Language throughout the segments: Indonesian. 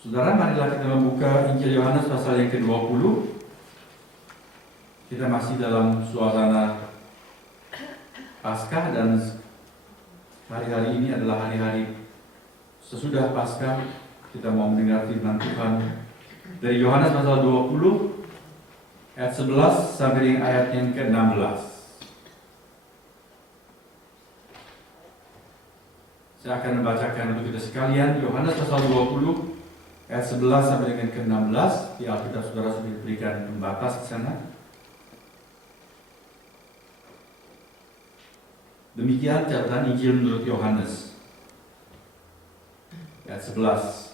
Saudara, marilah kita membuka Injil Yohanes pasal yang ke-20. Kita masih dalam suasana Paskah dan hari-hari ini adalah hari-hari sesudah Paskah. Kita mau mendengar firman Tuhan dari Yohanes pasal 20 ayat 11 sampai dengan ayat yang ke-16. Saya akan membacakan untuk kita sekalian Yohanes pasal 20 ayat 11 sampai dengan ke-16. Di Alkitab saudara sudah diberikan pembatas di sana. Demikian catatan Injil menurut Yohanes. Ayat 11.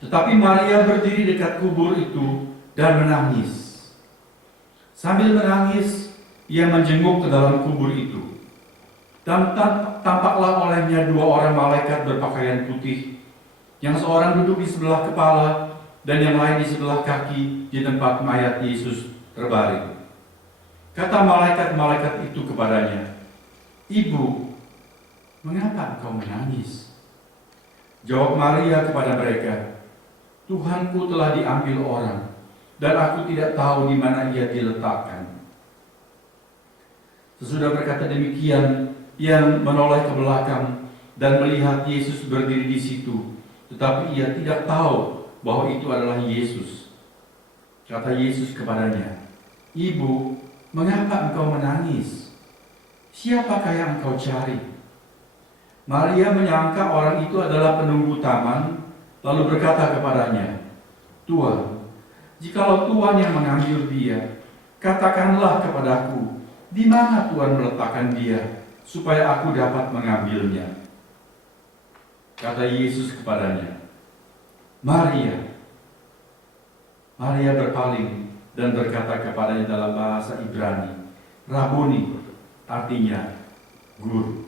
Tetapi Maria berdiri dekat kubur itu dan menangis. Sambil menangis, ia menjenguk ke dalam kubur itu. Dan tampaklah olehnya dua orang malaikat berpakaian putih, yang seorang duduk di sebelah kepala dan yang lain di sebelah kaki di tempat mayat Yesus terbaring. Kata malaikat-malaikat itu kepadanya, "Ibu, mengapa engkau menangis?" Jawab Maria kepada mereka, "Tuhanku telah diambil orang, dan aku tidak tahu di mana ia diletakkan." Sesudah berkata demikian, ia menoleh ke belakang dan melihat Yesus berdiri di situ, tetapi ia tidak tahu bahwa itu adalah Yesus. Kata Yesus kepadanya, "Ibu, mengapa engkau menangis? Siapakah yang engkau cari?" Maria menyangka orang itu adalah penunggu taman, lalu berkata kepadanya, "Tuhan, jikalau Tuhan yang mengambil dia, katakanlah kepadaku, di mana Tuhan meletakkan dia, supaya aku dapat mengambilnya." Kata Yesus kepadanya, "Maria." Maria berpaling dan berkata kepadanya dalam bahasa Ibrani, "Rabuni," artinya guru.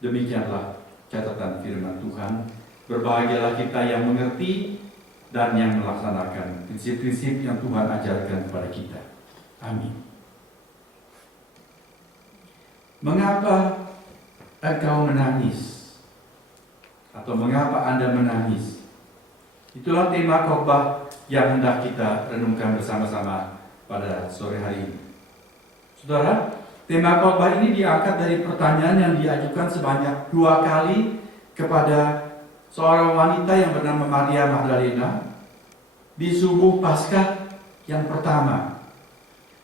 Demikianlah catatan firman Tuhan. Berbahagialah kita yang mengerti dan yang melaksanakan prinsip-prinsip yang Tuhan ajarkan kepada kita. Amin. Mengapa engkau menangis? Atau mengapa Anda menangis? Itulah tema khotbah yang hendak kita renungkan bersama-sama pada sore hari ini. Saudara, tema khotbah ini diangkat dari pertanyaan yang diajukan sebanyak 2 kali kepada seorang wanita yang bernama Maria Magdalena di subuh Paskah yang pertama.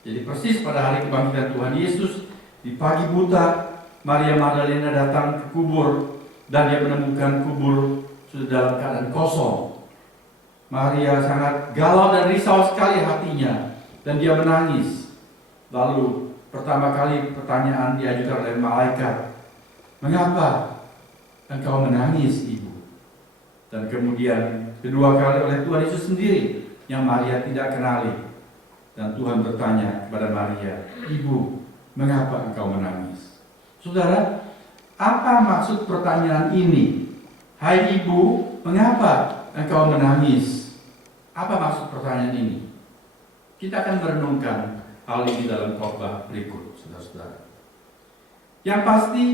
Jadi persis pada hari kebangkitan Tuhan Yesus, di pagi buta, Maria Magdalena datang ke kubur dan dia menemukan kubur sudah dalam keadaan kosong. Maria sangat galau dan risau sekali hatinya dan dia menangis. Lalu pertama kali pertanyaan diajukan oleh malaikat, "Mengapa engkau menangis, Ibu?" Dan kemudian kedua kali oleh Tuhan Yesus sendiri yang Maria tidak kenali. Dan Tuhan bertanya kepada Maria, "Ibu, mengapa engkau menangis?" Saudara, apa maksud pertanyaan ini? "Hai Ibu, mengapa engkau menangis?" Apa maksud pertanyaan ini? Kita akan merenungkan hal ini dalam khotbah berikut, saudara-saudara. Yang pasti,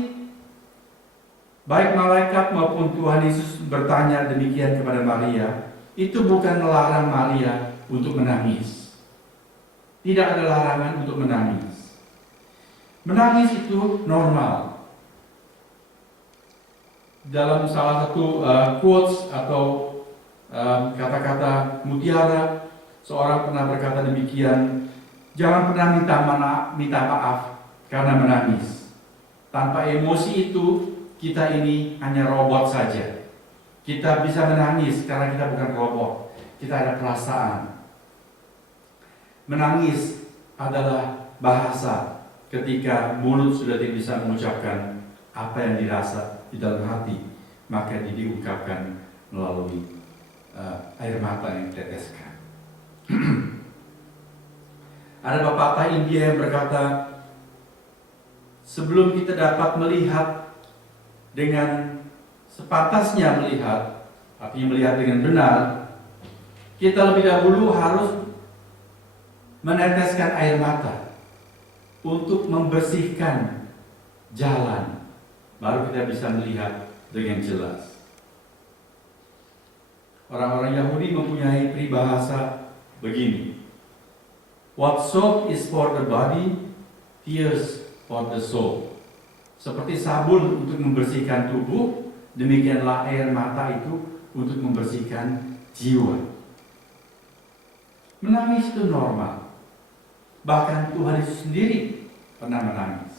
baik malaikat maupun Tuhan Yesus bertanya demikian kepada Maria, itu bukan melarang Maria untuk menangis. Tidak ada larangan untuk menangis. Menangis itu normal. Dalam salah satu quotes atau kata-kata mutiara, seorang pernah berkata demikian, "Jangan pernah minta maaf karena menangis. Tanpa emosi itu, kita ini hanya robot saja. Kita bisa menangis karena kita bukan robot. Kita ada perasaan." Menangis adalah bahasa ketika mulut sudah tidak bisa mengucapkan apa yang dirasa di dalam hati, maka diungkapkan melalui air mata yang diteteskan. Ada pepatah India yang berkata, sebelum kita dapat melihat dengan sepantasnya melihat, artinya melihat dengan benar, kita lebih dahulu harus meneteskan air mata untuk membersihkan jalan, baru kita bisa melihat dengan jelas. Orang-orang Yahudi mempunyai peribahasa begini. What soap is for the body, tears for the soul. Seperti sabun untuk membersihkan tubuh, demikianlah air mata itu untuk membersihkan jiwa. Menangis itu normal. Bahkan Tuhan Yesus sendiri pernah menangis.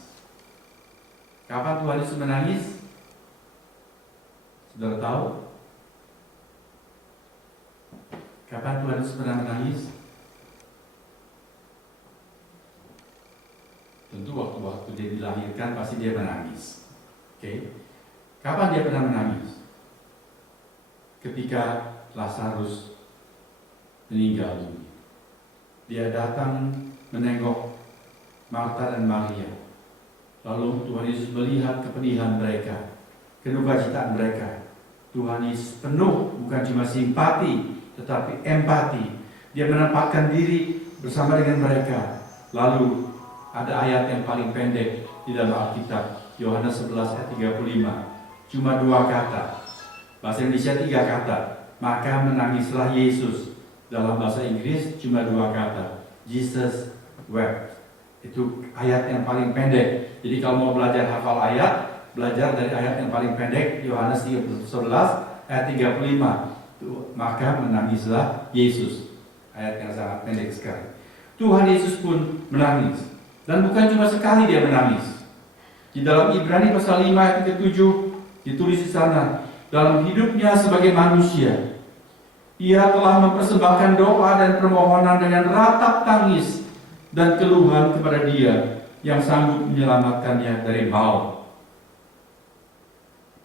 Kapan Tuhan Yesus menangis? Saudara tahu? Kapan Tuhan Yesus pernah menangis? Tentu waktu dia dilahirkan pasti dia menangis. Oke? Kapan dia pernah menangis? Ketika Lazarus meninggal dunia. Dia datang menengok Marta dan Maria. Lalu Tuhan Yesus melihat kepedihan mereka, kedukacita mereka. Tuhan Yesus penuh bukan cuma simpati, tetapi empati. Dia menempatkan diri bersama dengan mereka. Lalu ada ayat yang paling pendek di dalam Alkitab, Yohanes 11 ayat 35. Cuma 2 kata. Bahasa Indonesia 3 kata. Maka menangislah Yesus. Dalam bahasa Inggris cuma 2 kata. Jesus wept. Itu ayat yang paling pendek. Jadi kalau mau belajar hafal ayat, belajar dari ayat yang paling pendek, Yohanes 11 ayat 35. Maka menangislah Yesus. Ayat yang sangat pendek sekali. Tuhan Yesus pun menangis. Dan bukan cuma sekali dia menangis. Di dalam Ibrani pasal 5 ayat 7 ditulis di sana, dalam hidupnya sebagai manusia, ia telah mempersembahkan doa dan permohonan dengan ratap tangis dan keluhan kepada Dia yang sanggup menyelamatkannya dari maut.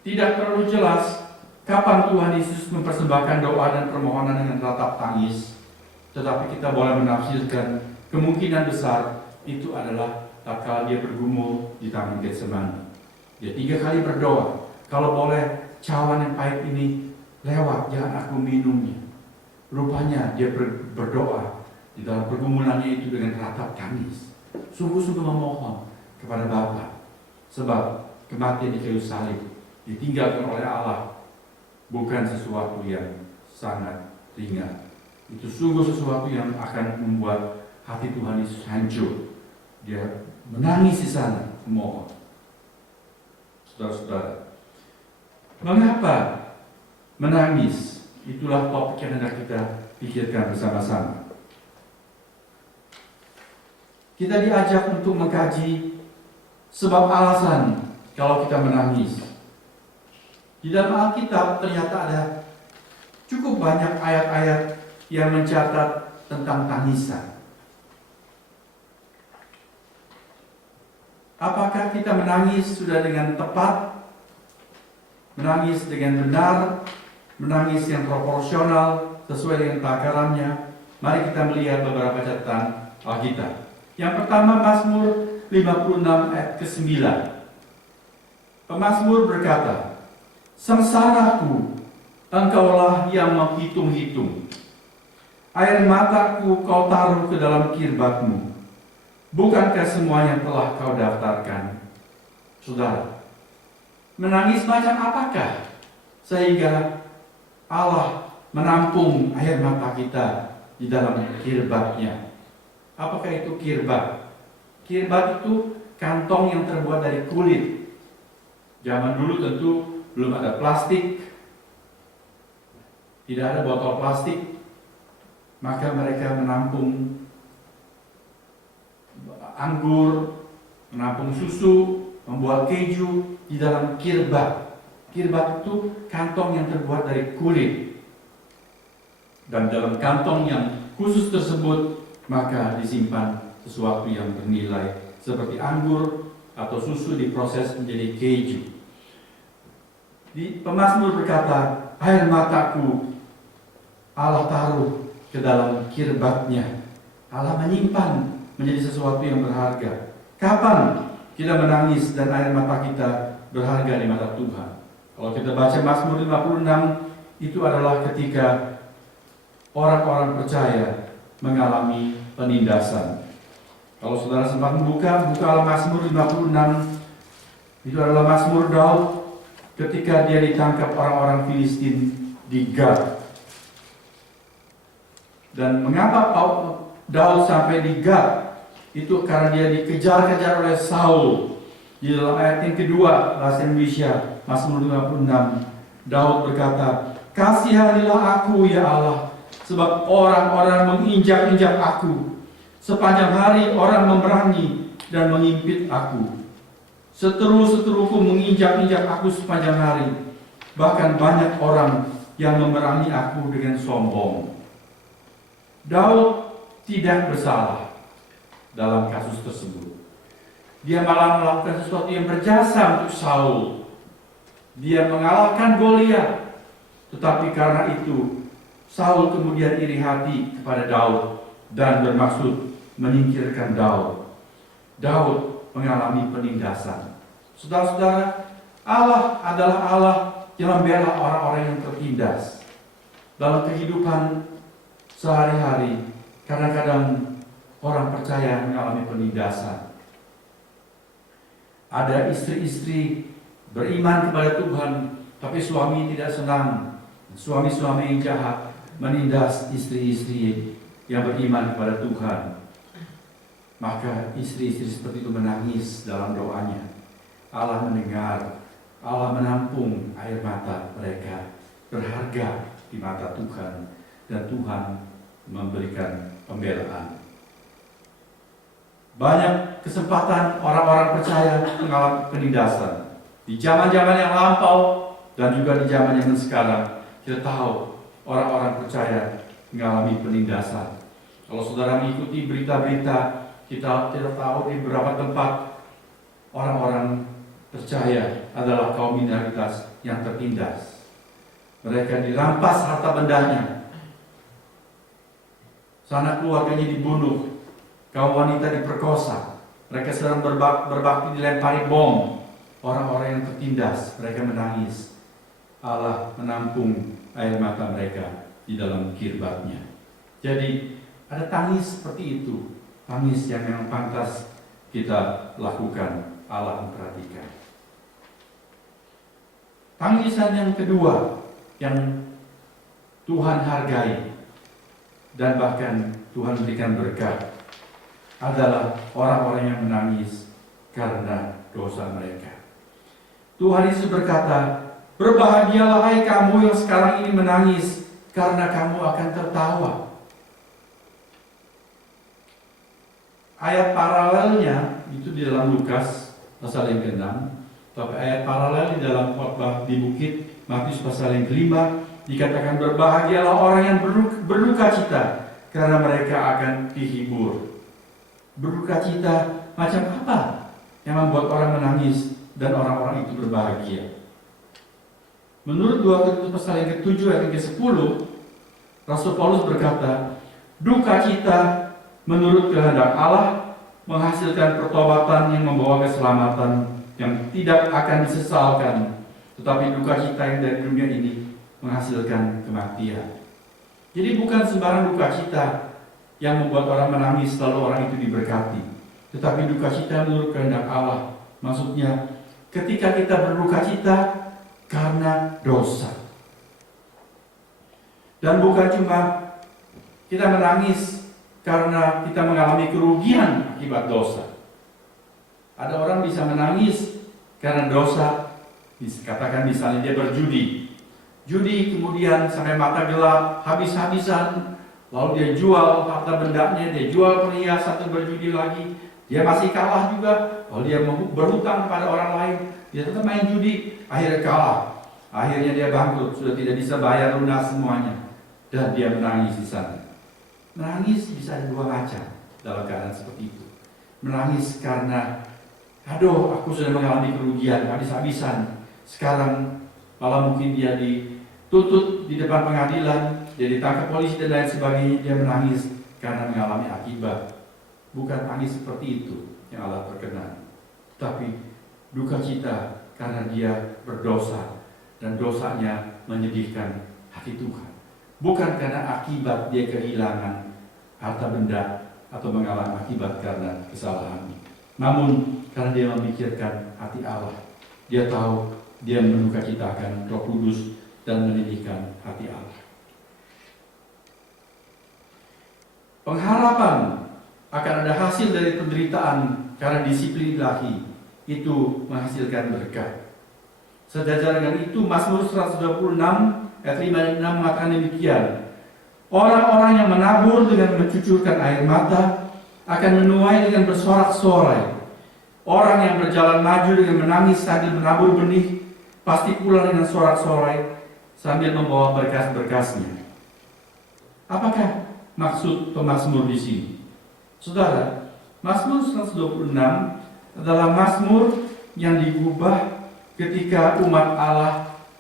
Tidak terlalu jelas kapan Tuhan Yesus mempersembahkan doa dan permohonan dengan ratap tangis, tetapi kita boleh menafsirkan kemungkinan besar itu adalah tatkala dia bergumul di Taman Getsemani. Dia 3 kali berdoa, kalau boleh cawan yang pahit ini lewat, jangan aku minumnya. Rupanya dia berdoa di dalam pergumulannya itu dengan ratap tangis, sungguh-sungguh memohon kepada Bapa, sebab kematian di kayu salib ditinggalkan oleh Allah bukan sesuatu yang sangat ringan. Itu sungguh sesuatu yang akan membuat hati Tuhan Yesus hancur. Dia menangis di sana, memohon. Saudara-saudara, mengapa menangis? Itulah topik yang hendak kita pikirkan bersama-sama. Kita diajak untuk mengkaji sebab alasan kalau kita menangis. Di dalam Alkitab ternyata ada cukup banyak ayat-ayat yang mencatat tentang tangisan. Apakah kita menangis sudah dengan tepat, menangis dengan benar, menangis yang proporsional sesuai dengan takarannya? Mari kita melihat beberapa catatan Alkitab. Yang pertama, Mazmur 56 ayat ke-9. Pemazmur berkata, sengsaraku, engkaulah yang menghitung-hitung. Air mataku kau taruh ke dalam kirbatmu. Bukankah semuanya telah kau daftarkan? Saudara, menangis macam apakah sehingga Allah menampung air mata kita di dalam kirbatnya? Apakah itu kirbat? Kirbat itu kantong yang terbuat dari kulit. Zaman dulu tentu belum ada plastik, tidak ada botol plastik, maka mereka menampung anggur, menampung susu, membuat keju di dalam kirbat. Kirbat itu kantong yang terbuat dari kulit. Dan dalam kantong yang khusus tersebut, maka disimpan sesuatu yang bernilai seperti anggur atau susu diproses menjadi keju. Di Pemazmur berkata, air mataku Allah taruh ke dalam kirbatnya. Allah menyimpan menjadi sesuatu yang berharga. Kapan kita menangis dan air mata kita berharga di mata Tuhan? Kalau kita baca Mazmur 56, itu adalah ketika orang-orang percaya mengalami penindasan. Kalau saudara sempat bukalah Mazmur 56. Itu adalah Mazmur Daud ketika dia ditangkap orang-orang Filistin di Gad. Dan mengapa Daud sampai di Gad? Itu karena dia dikejar-kejar oleh Saul. Di dalam ayat yang kedua, bahasa Indonesia, Mazmur 56, Daud berkata, "Kasihanilah aku ya Allah, sebab orang-orang menginjak-injak aku. Sepanjang hari orang memerangi dan mengimpit aku. Seteru-seteruku menginjak-injak aku sepanjang hari. Bahkan banyak orang yang memerangi aku dengan sombong." Daud tidak bersalah dalam kasus tersebut. Dia malah melakukan sesuatu yang berjasa untuk Saul. Dia mengalahkan Goliat. Tetapi karena itu, Saul kemudian iri hati kepada Daud dan bermaksud menyingkirkan Daud. Daud mengalami penindasan. Saudara-saudara, Allah adalah Allah yang membela orang-orang yang tertindas. Dalam kehidupan sehari-hari, kadang-kadang orang percaya mengalami penindasan. Ada istri-istri beriman kepada Tuhan, tapi suami tidak senang. Suami-suami yang jahat menindas istri-istri yang beriman kepada Tuhan. Maka istri-istri seperti itu menangis dalam doanya. Allah mendengar, Allah menampung air mata mereka, berharga di mata Tuhan, dan Tuhan memberikan pembelaan. Banyak kesempatan orang-orang percaya mengalami penindasan di zaman-zaman yang lampau dan juga di zaman yang sekarang. Kita tahu orang-orang percaya mengalami penindasan. Kalau saudara mengikuti berita-berita, kita tidak tahu di beberapa tempat orang-orang percaya adalah kaum minoritas yang tertindas. Mereka dirampas harta bendanya, sanak keluarganya dibunuh, kaum wanita diperkosa, mereka sedang berbakti dilempari bom. Orang-orang yang tertindas, mereka menangis. Allah menampung air mata mereka di dalam kirbatnya. Jadi ada tangis seperti itu, tangis yang memang pantas kita lakukan. Allah memperhatikan. Tangisan yang kedua yang Tuhan hargai dan bahkan Tuhan berikan berkat adalah orang-orang yang menangis karena dosa mereka. Tuhan Yesus berkata, "Berbahagialah hai kamu yang sekarang ini menangis, karena kamu akan tertawa." Ayat paralelnya itu di dalam Lukas pasal yang ke-6, tapi ayat paralel di dalam khotbah di bukit Matius pasal yang ke-5 dikatakan, "Berbahagialah orang yang berduka cita, karena mereka akan dihibur." Berduka cita macam apa yang membuat orang menangis dan orang-orang itu berbahagia? Menurut 2 Korintus pasal yang ke-7 ayat yang ke-10, Rasul Paulus berkata, "Duka cita menurut kehendak Allah menghasilkan pertobatan yang membawa keselamatan yang tidak akan disesalkan, tetapi duka cita yang dari dunia ini menghasilkan kematian." Jadi bukan sembarang duka cita yang membuat orang menangis lalu orang itu diberkati, tetapi duka cita menurut kehendak Allah. Maksudnya ketika kita berduka cita karena dosa. Dan bukan cuma kita menangis karena kita mengalami kerugian akibat dosa. Ada orang bisa menangis karena dosa, dikatakan misalnya dia berjudi. Judi kemudian sampai mata gelap, habis-habisan, lalu dia jual harta bendanya, dia jual perhiasan untuk berjudi lagi. Dia masih kalah juga, lalu dia berhutang kepada orang lain, dia tetap main judi, akhirnya kalah. Akhirnya dia bangkrut, sudah tidak bisa bayar lunas semuanya, dan dia menangis di sana. Menangis bisa ada dua macam dalam keadaan seperti itu. Menangis karena, aduh, aku sudah mengalami kerugian, habis-habisan. Sekarang malah mungkin dia dituntut di depan pengadilan, dia ditangkap polisi dan lain sebagainya. Dia menangis karena mengalami akibat. Bukan tangis seperti itu yang Allah berkenan, tapi duka cita karena dia berdosa dan dosanya menyedihkan hati Tuhan. Bukan karena akibat dia kehilangan harta benda atau mengalami akibat karena kesalahannya, namun karena dia memikirkan hati Allah. Dia tahu dia mendukacitakan Roh Kudus dan meninggikan hati Allah. Pengharapan akan ada hasil dari penderitaan karena disiplin ilahi itu menghasilkan berkat. Sejajar dengan itu, Mazmur 126 ayat 5 dan 6 mengatakan demikian. Orang-orang yang menabur dengan mencucurkan air mata akan menuai dengan bersorak-sorai. Orang yang berjalan maju dengan menangis sambil menabur benih pasti pulang dengan sorak-sorai sambil membawa berkas-berkasnya. Apakah maksud pemazmur di sini? Saudara, Mazmur 126 adalah mazmur yang diubah ketika umat Allah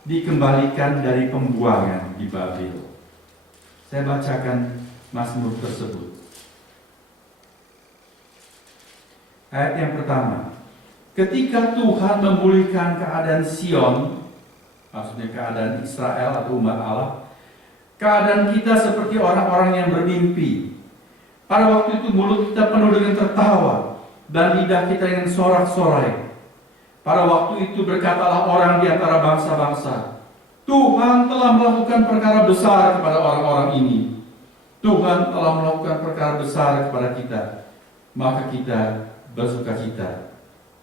dikembalikan dari pembuangan di Babel. Saya bacakan mazmur tersebut. Ayat yang pertama. Ketika Tuhan memulihkan keadaan Sion, maksudnya keadaan Israel atau umat Allah, keadaan kita seperti orang-orang yang bermimpi. Pada waktu itu mulut kita penuh dengan tertawa dan lidah kita dengan sorak-sorai. Pada waktu itu berkatalah orang di antara bangsa-bangsa, Tuhan telah melakukan perkara besar kepada orang-orang ini. Tuhan telah melakukan perkara besar kepada kita. Maka kita bersukacita.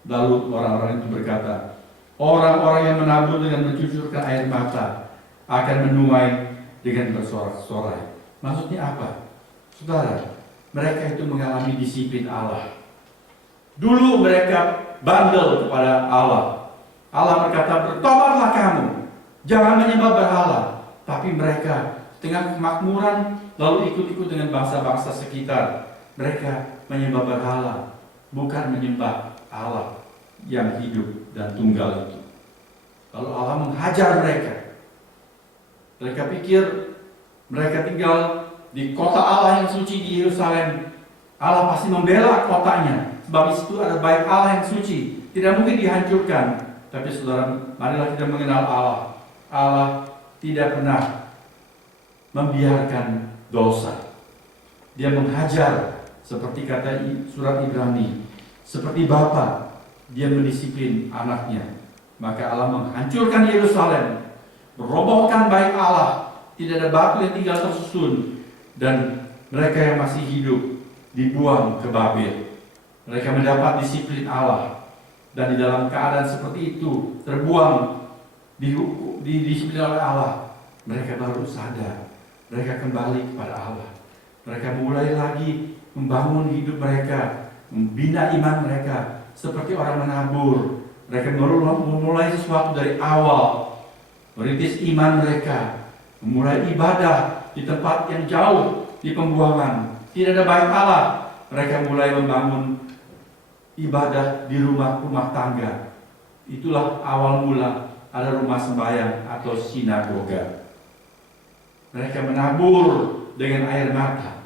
Lalu orang-orang itu berkata, orang-orang yang menabur dengan mencucurkan air mata akan menuai dengan bersorak-sorai. Maksudnya apa? Saudara, mereka itu mengalami disiplin Allah. Dulu mereka bandel kepada Allah. Allah berkata, bertobatlah kamu, jangan menyembah berhala. Tapi mereka tengah kemakmuran lalu ikut-ikut dengan bangsa-bangsa sekitar. Mereka menyembah berhala, bukan menyembah Allah yang hidup dan tunggal itu. Lalu Allah menghajar mereka. Mereka pikir mereka tinggal di kota Allah yang suci di Yerusalem. Allah pasti membela kotanya. Sebab di situ ada bait Allah yang suci, tidak mungkin dihancurkan. Tapi saudara, marilah kita mengenal Allah. Allah tidak pernah membiarkan dosa. Dia menghajar, seperti kata surat Ibrani, seperti bapa, dia mendisiplin anaknya. Maka Allah menghancurkan Yerusalem, merobohkan bait Allah, tidak ada batu yang tinggal tersusun, dan mereka yang masih hidup dibuang ke Babel. Mereka mendapat disiplin Allah, dan di dalam keadaan seperti itu terbuang disiplin oleh Allah. Mereka baru sadar, mereka kembali kepada Allah. Mereka mulai lagi membangun hidup mereka, membina iman mereka seperti orang menabur. Mereka memulai sesuatu dari awal, merintis iman mereka, memulai ibadah di tempat yang jauh di pembuangan. Tidak ada bait Allah, mereka mulai membangun ibadah di rumah-rumah tangga. Itulah awal mula ada rumah sembahyang atau sinagoga. Mereka menabur dengan air mata.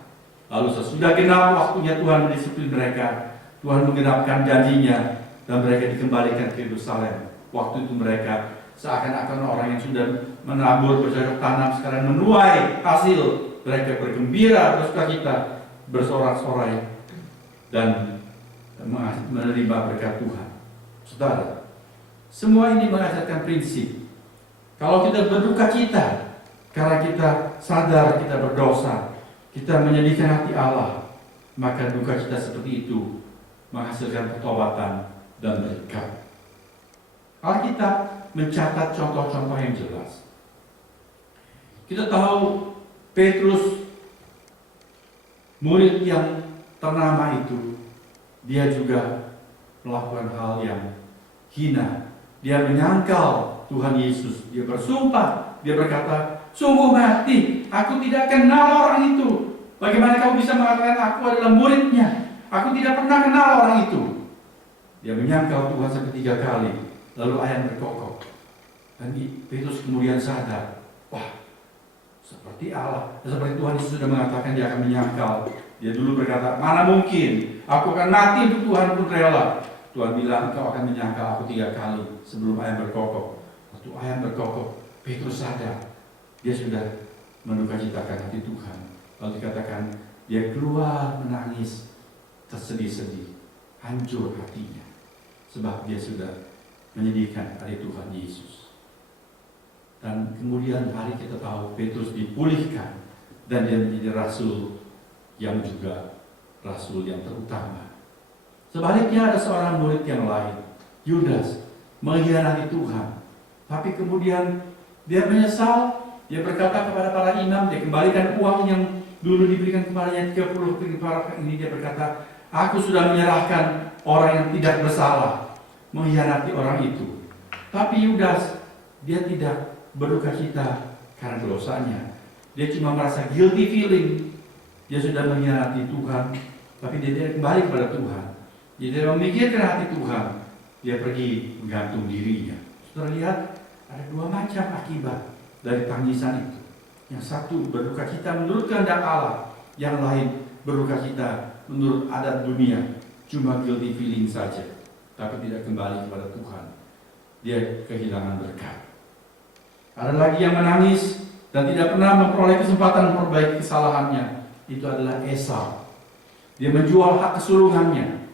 Lalu sesudah genap waktunya Tuhan mendisiplin mereka, Tuhan menggenapkan janjinya, dan mereka dikembalikan ke Yerusalem. Waktu itu mereka seakan-akan orang yang sudah menabur, bercocok tanam, sekarang menuai hasil. Mereka bergembira, bersukacita, bersorak-sorai, dan menerima berkat Tuhan. Saudara, semua ini mengajarkan prinsip. Kalau kita berduka cita karena kita sadar kita berdosa, kita menyedihkan hati Allah, maka duka cita seperti itu menghasilkan pertobatan dan berkat. Alkitab mencatat contoh-contoh yang jelas. Kita tahu Petrus, murid yang ternama itu, dia juga melakukan hal yang hina. Dia menyangkal Tuhan Yesus. Dia bersumpah, dia berkata, sungguh mati, aku tidak kenal orang itu. Bagaimana kamu bisa mengatakan aku adalah muridnya? Aku tidak pernah kenal orang itu. Dia menyangkal Tuhan sampai 3 kali. Lalu ayam berkokok. Dan Petrus kemudian sadar, wah, seperti Allah, seperti Tuhan Yesus sudah mengatakan dia akan menyangkal. Dia dulu berkata, mana mungkin, aku akan mati untuk Tuhan pun rela. Tuhan bilang, kau akan menyangkal aku 3 kali sebelum ayam berkokok. Waktu ayam berkokok, Petrus sadar, dia sudah mendukacitakan hati Tuhan. Lalu dikatakan, dia keluar menangis, tersedih-sedih, hancur hatinya. Sebab dia sudah menyedihkan hari Tuhan Yesus. Dan kemudian hari kita tahu Petrus dipulihkan dan dia menjadi rasul yang juga rasul yang terutama. Sebaliknya ada seorang murid yang lain, Yudas, mengkhianati Tuhan. Tapi kemudian dia menyesal, dia berkata kepada para imam, dia kembalikan uang yang dulu diberikan kepadanya 30 perak ini. Dia berkata, aku sudah menyerahkan orang yang tidak bersalah, mengkhianati orang itu. Tapi Yudas, dia tidak berduka cita karena dosanya. Dia cuma merasa guilty feeling. Dia sudah mengkhianati Tuhan, tapi dia tidak kembali kepada Tuhan. Dia tidak memikirkan hati Tuhan. Dia pergi menggantung dirinya. Saudara lihat, ada dua macam akibat dari tangisan itu. Yang satu berduka cita menurut kehendak Allah, yang lain berduka cita menurut adat dunia, cuma guilty feeling saja, tapi tidak kembali kepada Tuhan. Dia kehilangan berkat. Ada lagi yang menangis dan tidak pernah memperoleh kesempatan memperbaiki kesalahannya. Itu adalah Esau. Dia menjual hak kesulungannya.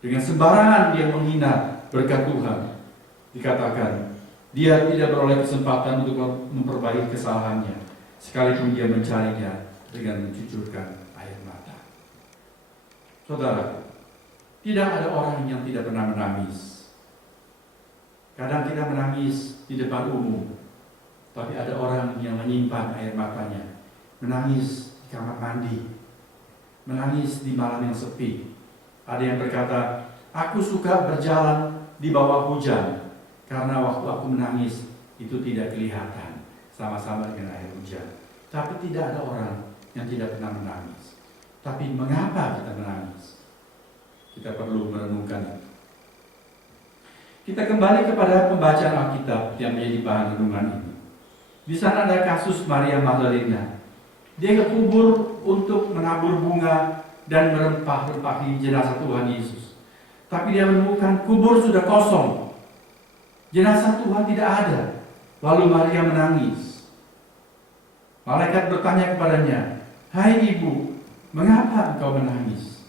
Dengan sembarangan dia menghina berkat Tuhan. Dikatakan dia tidak beroleh kesempatan untuk memperbaiki kesalahannya, sekalipun dia mencarinya dengan mencucurkan air mata. Saudara, tidak ada orang yang tidak pernah menangis. Kadang kita menangis di depan umum, tapi ada orang yang menyimpan air matanya, menangis di kamar mandi, menangis di malam yang sepi. Ada yang berkata, aku suka berjalan di bawah hujan, karena waktu aku menangis itu tidak kelihatan sama-sama dengan air hujan. Tapi tidak ada orang yang tidak pernah menangis. Tapi mengapa kita menangis? Kita perlu merenungkan itu. Kita kembali kepada pembacaan Alkitab yang menjadi bahan renungan ini. Di sana ada kasus Maria Magdalena. Dia ke kubur untuk menabur bunga dan merempah-rempahi jenazah Tuhan Yesus. Tapi dia menemukan kubur sudah kosong. Jenazah Tuhan tidak ada. Lalu Maria menangis. Malaikat bertanya kepadanya, hai ibu, mengapa engkau menangis?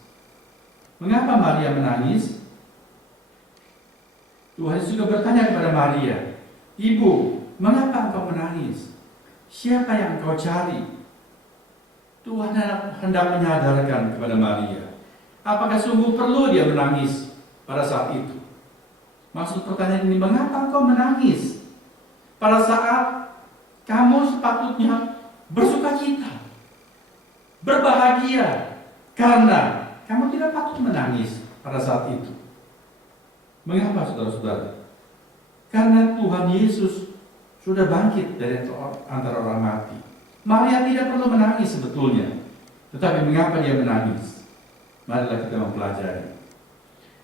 Mengapa Maria menangis? Tuhan Yesus juga bertanya kepada Maria, ibu, mengapa engkau menangis? Siapa yang engkau cari? Tuhan hendak menyadarkan kepada Maria, apakah sungguh perlu dia menangis pada saat itu? Maksud pertanyaan ini, mengapa engkau menangis pada saat kamu sepatutnya bersuka cita, berbahagia, karena kamu tidak patut menangis pada saat itu. Mengapa saudara-saudara? Karena Tuhan Yesus sudah bangkit dari antara orang mati. Maria tidak perlu menangis sebetulnya. Tetapi mengapa dia menangis? Marilah kita mempelajari.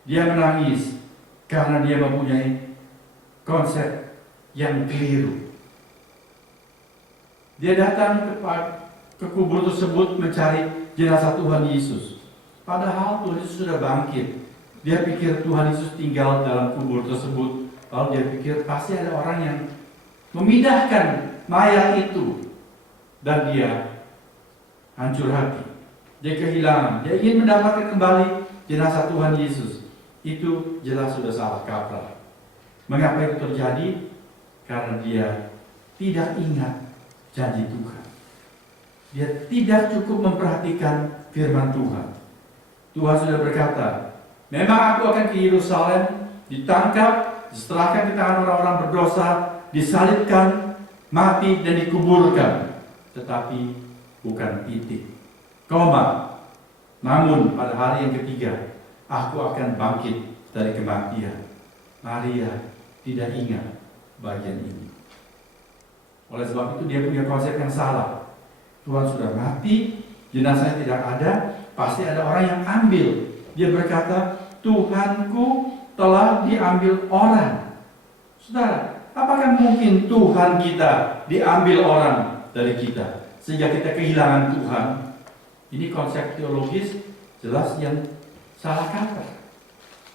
Dia menangis karena dia mempunyai konsep yang keliru. Dia datang ke kubur tersebut mencari jenazah Tuhan Yesus. Padahal Tuhan Yesus sudah bangkit. Dia pikir Tuhan Yesus tinggal dalam kubur tersebut. Lalu dia pikir pasti ada orang yang memindahkan mayat itu. Dan dia hancur hati. Dia kehilangan. Dia ingin mendapatkan kembali jenazah Tuhan Yesus. Itu jelas sudah salah kaprah. Mengapa itu terjadi? Karena dia tidak ingat janji Tuhan. Dia tidak cukup memperhatikan firman Tuhan. Tuhan sudah berkata, memang aku akan ke Yerusalem, ditangkap, diserahkan ke tangan orang-orang berdosa, disalibkan, mati dan dikuburkan. Tetapi bukan titik, koma. Namun pada hari yang ketiga, aku akan bangkit dari kematian. Maria tidak ingat bagian ini. Oleh sebab itu dia punya konsep yang salah. Tuhan sudah mati, jenazahnya tidak ada, pasti ada orang yang ambil. Dia berkata, Tuhanku telah diambil orang. Saudara, apakah mungkin Tuhan kita diambil orang dari kita sehingga kita kehilangan Tuhan? Ini konsep teologis jelas yang salah kata.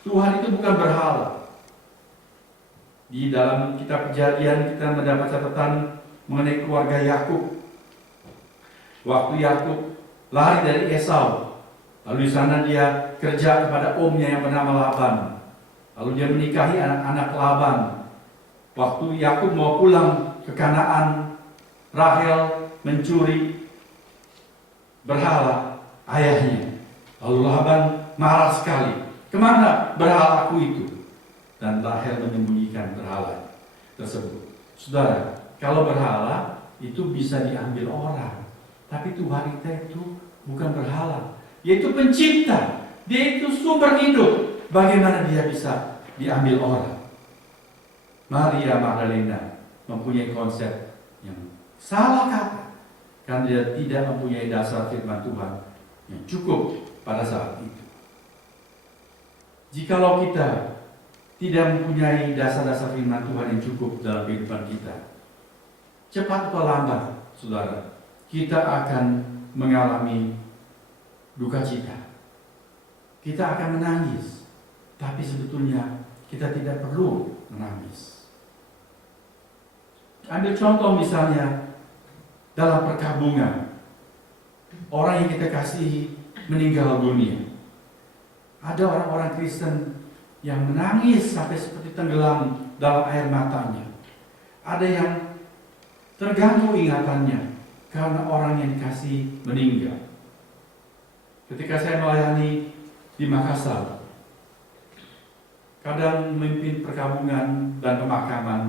Tuhan itu bukan berhala. Di dalam kitab Kejadian kita mendapat catatan mengenai keluarga Yakub. Waktu Yakub lari dari Esau, lalu di sana dia kerja kepada omnya yang bernama Laban. Lalu dia menikahi anak-anak Laban. Waktu Yakub mau pulang ke Kanaan, Rahel mencuri berhala ayahnya. Lalu Laban marah sekali. Kemana berhala aku itu? Dan Rahel menyembunyikan berhala tersebut. Saudara, kalau berhala itu bisa diambil orang, tapi Tuhan kita itu bukan berhala, yaitu pencipta. Dia itu sumber hidup. Bagaimana dia bisa diambil orang? Maria Magdalena mempunyai konsep yang salah kata, karena dia tidak mempunyai dasar firman Tuhan yang cukup pada saat itu. Jikalau kita tidak mempunyai dasar-dasar firman Tuhan yang cukup dalam kehidupan kita, cepat atau lambat, saudara, kita akan mengalami duka cita. Kita akan menangis, tapi sebetulnya kita tidak perlu menangis. Ambil contoh misalnya dalam perkabungan, orang yang kita kasihi meninggal dunia. Ada orang-orang Kristen yang menangis sampai seperti tenggelam dalam air matanya. Ada yang terganggu ingatannya karena orang yang dikasih meninggal. Ketika saya melayani di Makassar, kadang memimpin perkabungan dan pemakaman,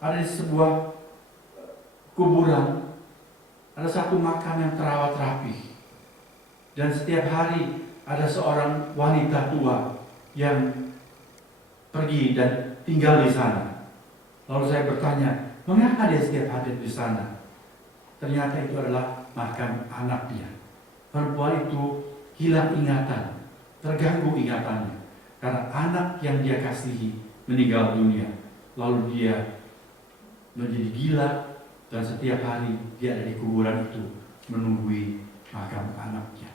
ada di sebuah kuburan, ada satu makam yang terawat rapi, dan setiap hari ada seorang wanita tua yang pergi dan tinggal di sana. Lalu saya bertanya, mengapa dia setiap hari di sana? Ternyata itu adalah makam anaknya. Perempuan itu hilang ingatan, terganggu ingatannya, karena anak yang dia kasihi meninggal dunia. Lalu dia menjadi gila, dan setiap hari dia ada di kuburan itu menunggui makam anaknya.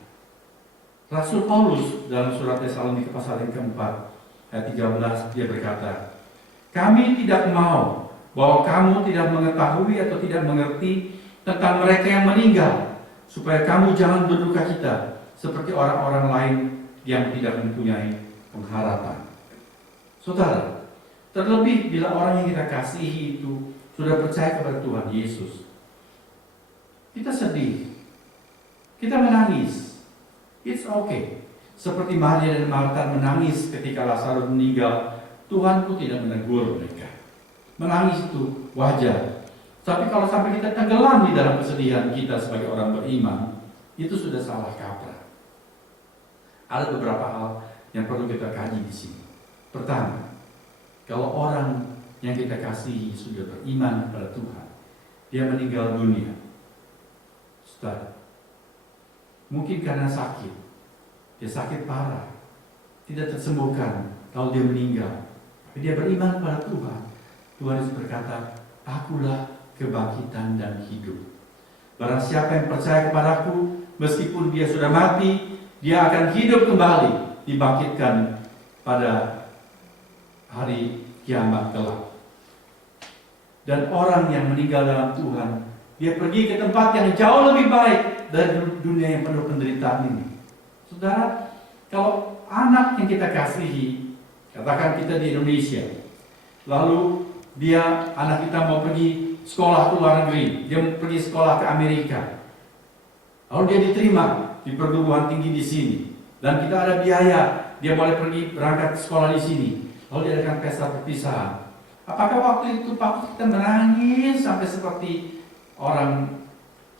Rasul Paulus dalam surat Tesalonika pasal yang keempat ayat 13 dia berkata, kami tidak mau bahwa kamu tidak mengetahui atau tidak mengerti tentang mereka yang meninggal, supaya kamu jangan berduka cita seperti orang-orang lain yang tidak mempunyai pengharapan. Saudara, terlebih bila orang yang kita kasihi itu sudah percaya kepada Tuhan Yesus, kita sedih, kita menangis, it's okay. Seperti Maria dan Marta menangis ketika Lazarus meninggal, Tuhan pun tidak menegur mereka. Menangis itu wajar. Tapi kalau sampai kita tenggelam di dalam kesedihan kita sebagai orang beriman, itu sudah salah kaprah. Ada beberapa hal yang perlu kita kaji di sini. Pertama, kalau orang yang kita kasihi sudah beriman kepada Tuhan, dia meninggal dunia, saudara, mungkin karena sakit, dia sakit parah, tidak tersembuhkan kalau dia meninggal, tapi dia beriman kepada Tuhan. Tuhan Yesus berkata, akulah kebangkitan dan hidup. Barang siapa yang percaya kepadaku, meskipun dia sudah mati, dia akan hidup kembali, dibangkitkan pada hari kiamat kelak. Dan orang yang meninggal dalam Tuhan, dia pergi ke tempat yang jauh lebih baik dari dunia yang penuh penderitaan ini. Saudara, kalau anak yang kita kasihi, katakan kita di Indonesia, lalu anak kita mau pergi sekolah ke luar negeri, dia mau pergi sekolah ke Amerika, lalu dia diterima di perguruan tinggi di sini, dan kita ada biaya, dia boleh pergi berangkat ke sekolah di sini, lalu diadakan pesta perpisahan. Apakah waktu itu kita menangis sampai seperti orang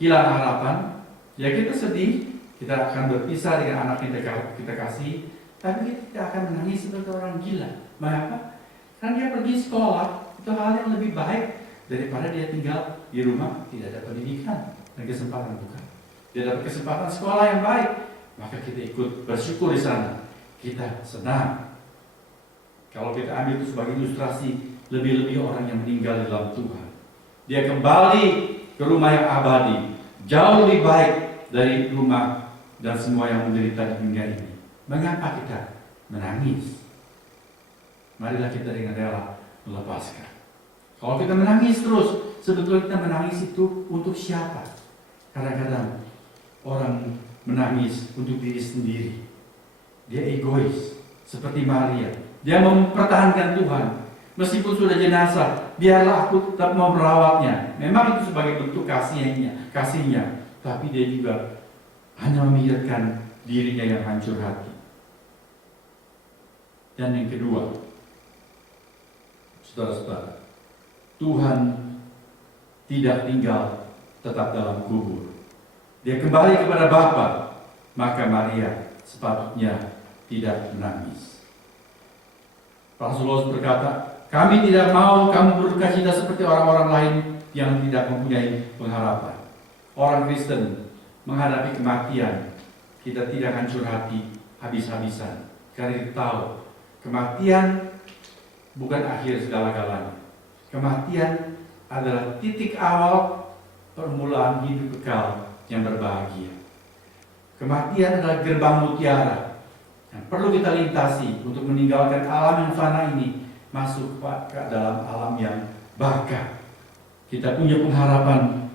hilang harapan? Ya kita sedih, kita akan berpisah dengan anak yang kita kasih, tapi kita tidak akan menangis seperti orang gila. Mengapa? Karena dia pergi sekolah, itu hal yang lebih baik daripada dia tinggal di rumah, tidak ada pendidikan dan kesempatan, bukan? Dia dapat kesempatan sekolah yang baik, maka kita ikut bersyukur di sana. Kita senang. Kalau kita ambil itu sebagai ilustrasi, lebih-lebih orang yang meninggal di dalam Tuhan, dia kembali ke rumah yang abadi, jauh lebih baik dari rumah dan semua yang menderita di dunia ini. Mengapa kita menangis? Marilah kita dengan rela melepaskan. Kalau kita menangis terus, sebetulnya kita menangis itu untuk siapa? Kadang-kadang orang menangis untuk diri sendiri. Dia egois, seperti Maria. Dia mempertahankan Tuhan. Meskipun sudah jenazah, biarlah aku tetap mau merawatnya. Memang itu sebagai bentuk kasihnya. Tapi dia juga hanya memikirkan dirinya yang hancur hati. Dan yang kedua, saudara-saudara, Tuhan tidak tinggal tetap dalam kubur. Dia kembali kepada Bapa, maka Maria sepatutnya tidak menangis. Rasulullah berkata, kami tidak mau kamu berduka cita seperti orang-orang lain yang tidak mempunyai pengharapan. Orang Kristen menghadapi kematian, kita tidak hancur hati habis-habisan. Karena kita tahu, kematian bukan akhir segala-galanya. Kematian adalah titik awal permulaan hidup kekal yang berbahagia. Kematian adalah gerbang mutiara yang perlu kita lintasi untuk meninggalkan alam yang fana ini, masuk ke dalam alam yang baka. Kita punya pengharapan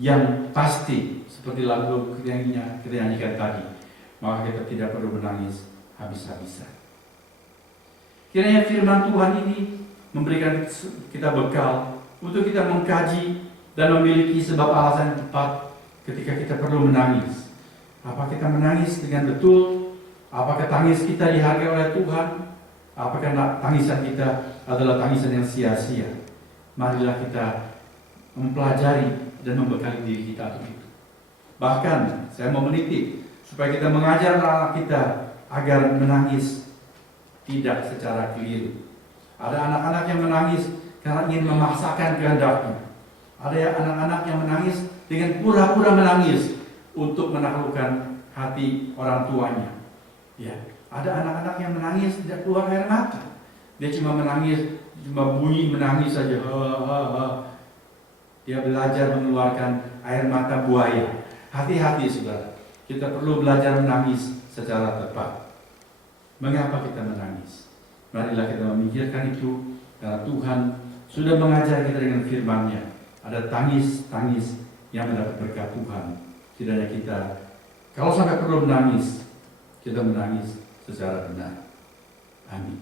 yang pasti, seperti lagu kita nyanyikan tadi. Maka kita tidak perlu menangis habis-habisan. Kiranya firman Tuhan ini memberikan kita bekal untuk kita mengkaji dan memiliki sebab alasan yang tepat ketika kita perlu menangis. Apa kita menangis dengan betul? Apakah tangis kita dihargai oleh Tuhan? Apakah tangisan kita adalah tangisan yang sia-sia? Marilah kita mempelajari dan membekali diri kita untuk itu. Bahkan saya mau menitip supaya kita mengajar anak kita agar menangis tidak secara keliru. Ada anak-anak yang menangis karena ingin memaksakan kehendaknya. Ada anak-anak yang menangis dengan pura-pura menangis untuk menaklukkan hati orang tuanya. Ya, ada anak-anak yang menangis tidak keluar air mata. Dia cuma menangis, cuma bunyi menangis saja. Dia belajar mengeluarkan air mata buaya. Hati-hati saudara, kita perlu belajar menangis secara tepat. Mengapa kita menangis? Marilah kita memikirkan itu, karena Tuhan sudah mengajar kita dengan firman-Nya. Ada tangis-tangis yang mendapat berkat Tuhan. Kiranya kita, kalau sampai perlu menangis, kita menangis secara benar. Amin.